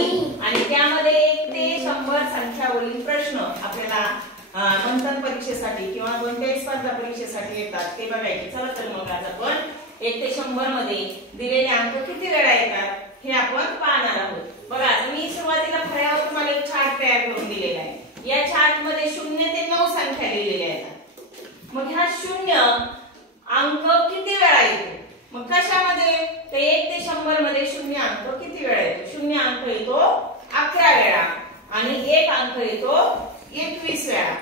आणि त्यामध्ये 1 ते 100 संख्यावरील प्रश्न आपल्याला मंथन परीक्षेसाठी किंवा कोणत्याही स्पर्धा परीक्षेसाठी येतात ते बघायचे. चला तर मग आज आपण 1 ते 100 मध्ये दिलेले अंक किती वेळा येतात हे आपण पाहणार आहोत. बघा मी सुरुवातीला फळ्यावर तुम्हाला एक चार्ट तयार करून दिलेला आहे. या चार्ट मध्ये 0 ते 9 संख्या लिहिलेल्या आहेत. मग ह्या 0 अंक किती वेळा येतो? मग कशामध्ये? तर 1 ते 100 मध्ये 0 अंक किती वेळा येतो? 0 अंक येतो 11 वेळा आणि 1 अंक येतो 21 वेळा.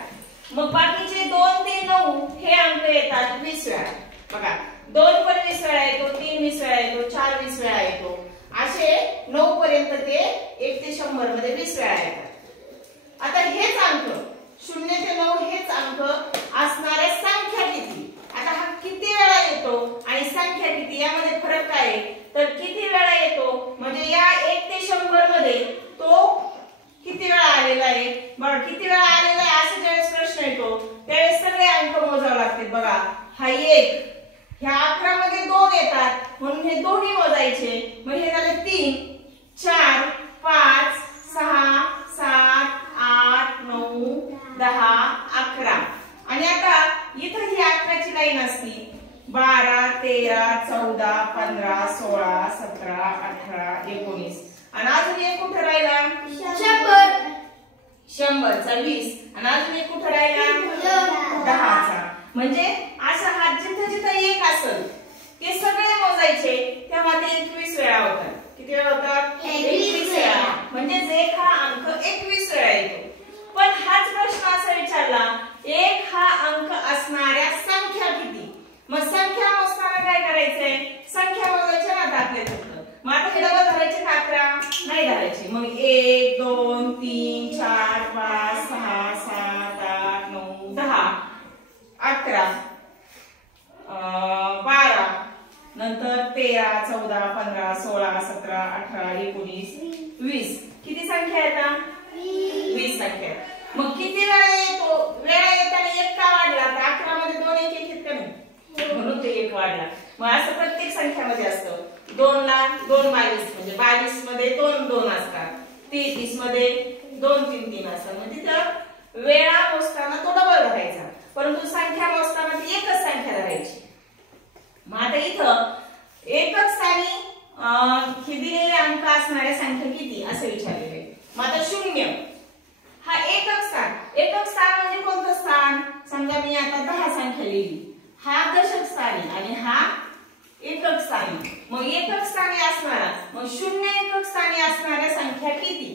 मग बाकीचे 2 ते 9 हे अंक येतात 20 वेळा. बघा 2 पण 20 वेळा येतो, 3 20 वेळा येतो, 4 20 वेळा येतो, असे 9 पर्यंत ते 1 ते 100 मध्ये 20 वेळा येतात. आता हेच अंक 0 ते 9 हेच अंक असणाऱ्या संख्या किती? आता हा किती वेळा येतो आणि संख्या किती यामध्ये फरक काय आहे? तर किती वेळा येतो म्हणजे या 1 ते 100 मध्ये तो किती वेळा आलेला आहे? बघा किती वेळा आलेला आहे असं ज्यावेळेस प्रश्न येतो त्यावेळेस सगळे अंक मोजावे लागतात. बघा हा 1, ह्या 11 मध्ये 2 येतात म्हणून हे दोन्ही मोजायचे. मग हे झाले 3 4 5 6 7 8 9 10 11. आणि आता इथं ही 11 ची लाईन असती 12 13 14 15 16 17 18 19 आणि अजून एक कुठे राहिला 100 चा 20 आणि अजून एक कुठे राहिला 10 चा. म्हणजे असा हा जिथं जिथं 1 असेल ते सगळे मोजायचे तेव्हा ते 21 वेळा होतात. किती वेळा होतात? 21 वेळा. म्हणजे जे हा अंक 21 वेळा येतो. पण हाच प्रश्न असा विचारला 1 हा अंक असणाऱ्या संख्या किती? मग संख्या मोजताना काय करायचंय? संख्या मोजायच्या ना दाखले फक्त. मग आता हे डबल धरायचे का 11? नाही धरायचे. मग 1 2 3 4 5 6 7 8 9 10 11 12 नंतर 13 14 15 16 17 18 19 20. किती संख्या येतात? 20 संख्या. मग किती वेळा येतो? वेळा येताना 1 का वाढला? तर 11 मध्ये 2 1 1 का नाही म्हणून ते 1 वाढला. मग असं प्रत्येक संख्यामध्ये असतं. 2 ला 2 22 म्हणजे 22 मध्ये 2 2 असतात, 33 मध्ये 2 3 3 असतात. मग तिथं वेळा मोजताना तो डबल धरायचा परंतु संख्या मोजताना ती एकच संख्या धरायची. मग आता इथं एकच स्थानी हे दिलेले अंक असणाऱ्या संख्या किती असं विचारलेले. मग आता 0 हा एकक स्थान. एकक स्थान म्हणजे कोणतं स्थान? समजा मी आता 10 संख्या लिहिली, हा दशक स्थानी आणि हा एकक स्थानी. मग एकक स्थानी असणारा मग 0 एकक स्थानी असणाऱ्या संख्या किती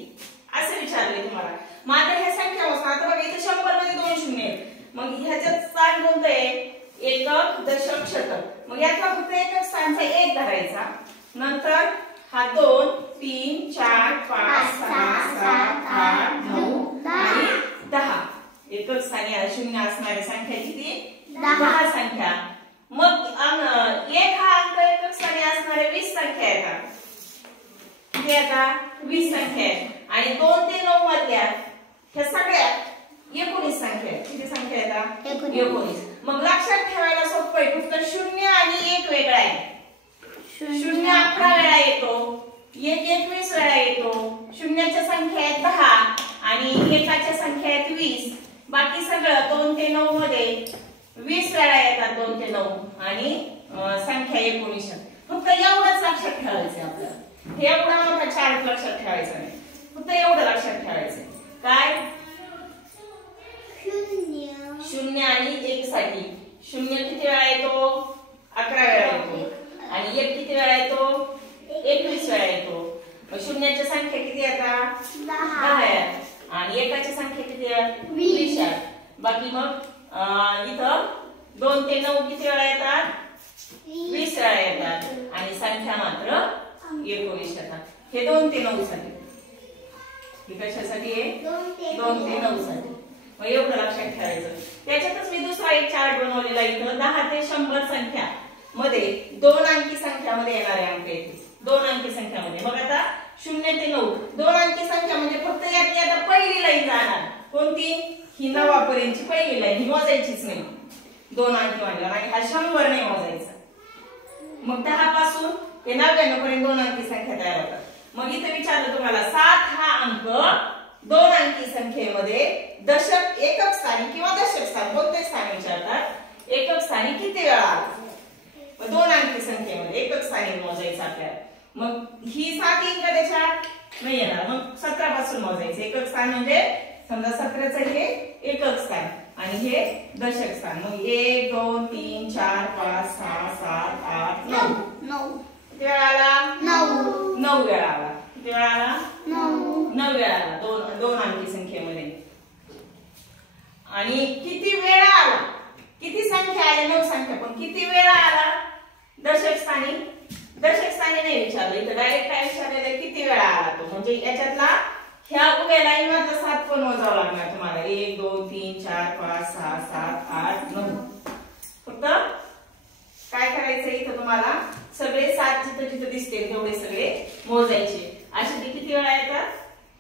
असं विचारले तुम्हाला. मग आता ह्या संख्या मोजा. आता बघा इथे 100 मध्ये 2 0 आहेत. मग ह्याच्यात स्थान कोणतं आहे? एकक दशक शतक. मग यातला फक्त एकक स्थानचा 1 धरायचा. नंतर हा 2 3 4 5 6 7 8 9 आणि 10 एकक स्थानी 0 असणाऱ्या संख्या किती? 10 संख्या. मग 1 हा अंक एकक स्थानी असणाऱ्या 20 संख्या येतात. किती येतात? 20 संख्या आहेत. आणि 2 ते 9 मधल्या ह्या सगळ्या 19 संख्या आहेत. किती संख्या येतात? 19. मग लक्षात ठेवायला सोपं आहे. फक्त 0 आणि 1 वेगळा आहे. 0 11 वेळा येतो, 1 21 वेळा येतो. 0च्या संख्या आहेत 10 आणि 1च्या संख्या आहेत 20. बाकी सगळं 2 ते 9 मध्ये 20 वेळा येतात. 2 ते 9 आणि संख्या 19. फक्त एवढंच लक्षात ठेवायचं आपल्याला. हे एवढा मोठा चार्ट लक्षात ठेवायचा नाही. फक्त एवढं लक्षात ठेवायचं काय? 0 आणि 1 साठी 0 किती वेळा येतो? 11 वेळा येतो आणि 1 किती वेळा येतो? 21 वेळा येतो. मग 0च्या संख्या किती येतात? 10 आहेत आणि 1च्या संख्या किती आहेत? 20 आहेत. बाकी मग इथं 2 ते 9 किती वेळा येतात? 20 वेळा येतात आणि संख्या मात्र 19 येतात. हे 2 ते 9 साठी. हे कशासाठी आहे? 2 ते 9 साठी. मग एवढं लक्षात ठेवायचं. त्याच्यातच मी दुसरा एक चार्ट बनवलेला इथं 10 ते 100 संख्या मध्ये 2 अंकी संख्यामध्ये येणारे अंक येते. 2 अंकी संख्यामध्ये मग आता 0 ते 9 2 अंकी संख्या म्हणजे फक्त यातली आता पहिली लाईन जाणार. कोणती? ही 9 पर्यंतची पहिली लाईन. ही मोजायचीच नाही. 2 अंकी म्हणलं आणि हा 100 नाही मोजायचा. मग 10 पासून ते 99 पर्यंत 2 अंकी संख्या तयार होतात. मग इथे विचारलं तुम्हाला 7 हा अंक 2 अंकी संख्येमध्ये दशक एकक स्थानी किंवा दशक स्थानी कोणते स्थान विचारतात, एकक स्थानी किती वेळा आला. 2 अंकी संख्येमध्ये एकक स्थानी मोजायचं आपल्याला. मग ही 7 येईल का त्याच्यात, नाही येणार. मग 17 पासून मोजायचं. एकक स्थान म्हणजे समजा 17चं हे एकक स्थान आणि हे दशक स्थान. मग 1 2 3 4 5 6 7 8 9 किती वेळा आला, 9 वेळा आला. किती वेळा आला, 9 वेळा आला 2 अंकी संख्येमध्ये. आणि किती वेळा आला, किती संख्या आल्या, 9 संख्या, पण किती वेळा आला दशक स्थानी. दशक स्थानी नाही विचारलं इथं, डायरेक्ट काय विचारलेलं किती वेळा आला तो. म्हणजे याच्यातला ह्या उभ्या लाईन मधला 7 पण मोजावं लागणार तुम्हाला. 1 2 3 4 5 6 7 8 9. फक्त काय करायचं इथं तुम्हाला सगळे 7 जिथं जिथं दिसते तेवढे सगळे मोजायचे. असे ते किती वेळा येतात,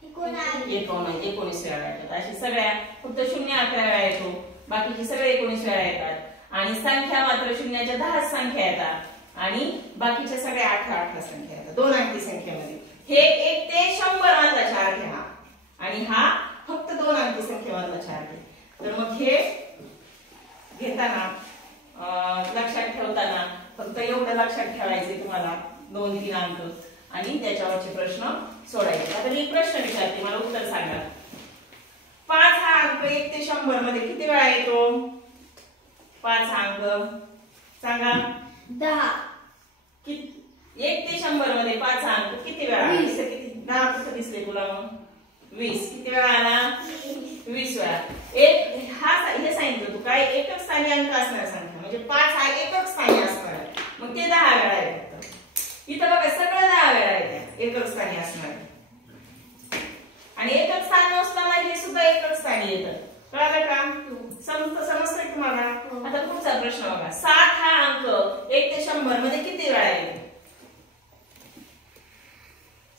19 वेळा येतात. अशी सगळ्या फक्त 0 11 वेळा येतो, बाकीचे सगळे 19 वेळा येतात. आणि संख्या मात्र शून्याच्या 10 संख्या येतात आणि बाकीच्या सगळ्या 18 संख्या येतात 2 अंकी संख्येमध्ये. हे 1 ते 100 मधला चार्ट आहे हा, आणि हा फक्त 2 अंकी संख्येमधला चार्ट आहे. तर मग हे घेताना लक्षात ठेवताना फक्त एवढं लक्षात ठेवायचे तुम्हाला 2-3 अंक आणि त्याच्यावरचे प्रश्न सोडायचे. आता मी प्रश्न विचारते, मला उत्तर सांगा. 5 हा अंक 1 ते 100 मध्ये किती वेळा येतो, 5 हा अंक सांगा. 10. 1 ते 100 मध्ये 5 हा अंक किती वेळा, किती 10 कुठं दिसले तुला, मग 20 किती वेळा आला, 20 वेळा. हे सांगितलं तू काय एकक स्थानी अंक असणार संख्या, म्हणजे 5 हा एकक स्थानी असणार, मग ते 10 वेळा आहे फक्त. इथं बघा सगळं 10 वेळा आहे एकक स्थानी असणार. आणि एकक स्थानी असताना हे सुद्धा एकक स्थानी येतं. कळालं का, समजतंय तुम्हाला. आता पुढचा प्रश्न बघा. 7 हा अंक 1 ते 100 मध्ये किती वेळा येतो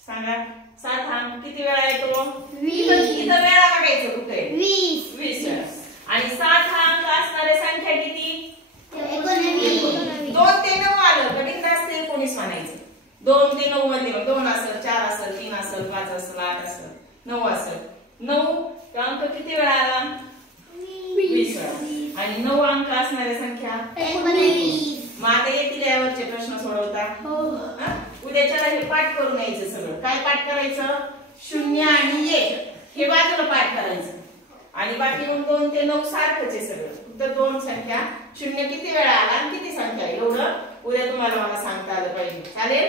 सांगा. 7 हा अंक किती वेळा येतो, इथं वेळा बघायचं कुठे, 20 वेळा. आणि 7 हा अंक असणारे संख्या किती, 2 ते 9 आलं का बिनधास्त 19 म्हणायचं. 2 ते 9 मध्ये 2 असेल, 4 असेल, 3 असेल, 5 असेल, 8 असेल, 9 असेल. 9 अंक किती वेळा आला, 20 वेळा. आणि 9 अंक असणाऱ्या संख्या 19. मग आता येतील यावरचे प्रश्न सोडवता. उद्याच्याला हे पाठ करून यायचं सगळं. काय पाठ करायचं, 0 आणि 1 हे बाजूला पाठ करायचं. आणि बाकी मग 2 ते 9 सारखंच आहे सगळं. फक्त 2 संख्या 0 किती वेळा आला आणि किती संख्या एवढं उद्या तुम्हाला मला सांगता आलं पाहिजे. चालेल.